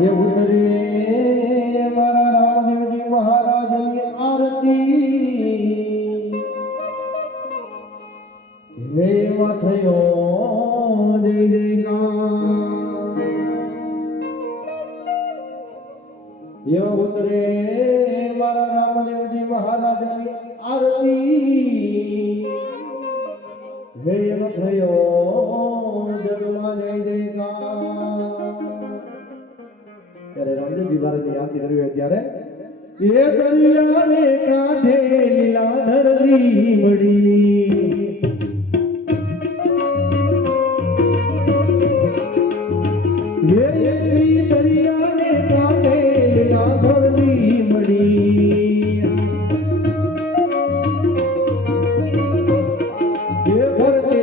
ये उतरे मारा रामदेवजी महाराजनी आरती हे माथयो जय जयकार ये उतरे मारा रामदेवजी महाराजनी आरती हे माथयो जगमा जय जयकार ત્યારે રામદેવજી મહારાજની આરતી કરવી હોય ત્યારે એ દરિયાને કાંઠે લીલાધરલી મળી એ એવી દરિયાને કાંઠે લીલાધરલી મળી એ ભરતે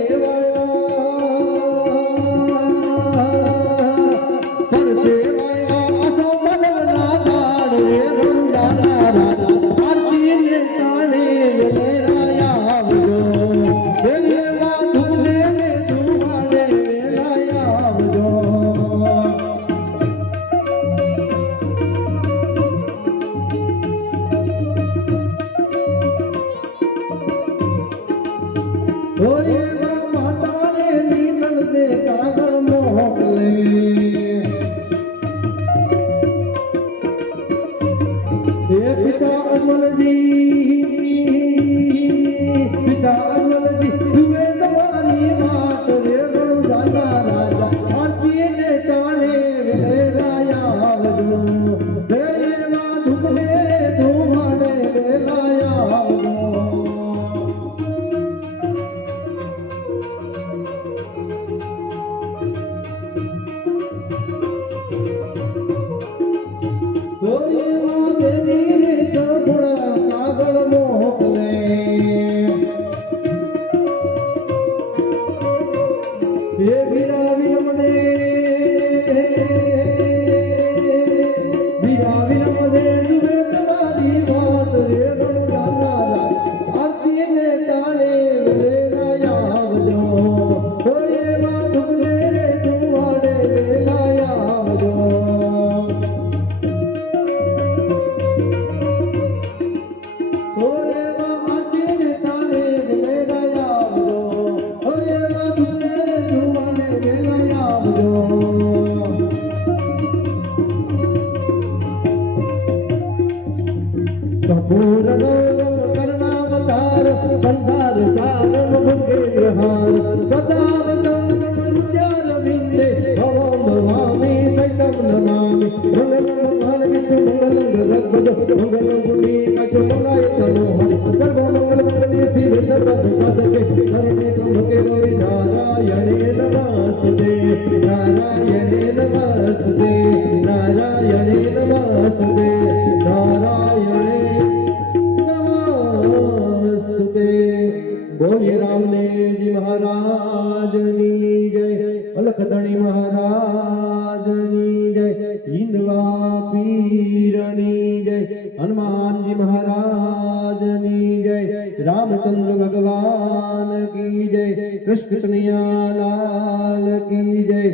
बोलिए रामदेवजी महाराजनी जय अलखधणी महाराजनी जय हिंदवा पीरनी जय हनुमानजी महाराजनी जय रामचंद्र भगवान की जय कृष्ण कन्हैया लाल की जय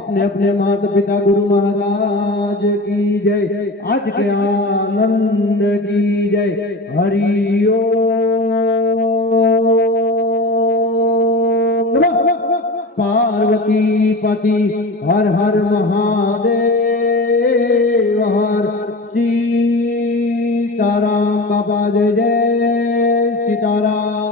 अपने अपने माता पिता गुरु महाराज की जय आज के आनंद की जय हरि पार्वती पति हर हर महादेव हर सीताराम बाबा जय जय सीताराम।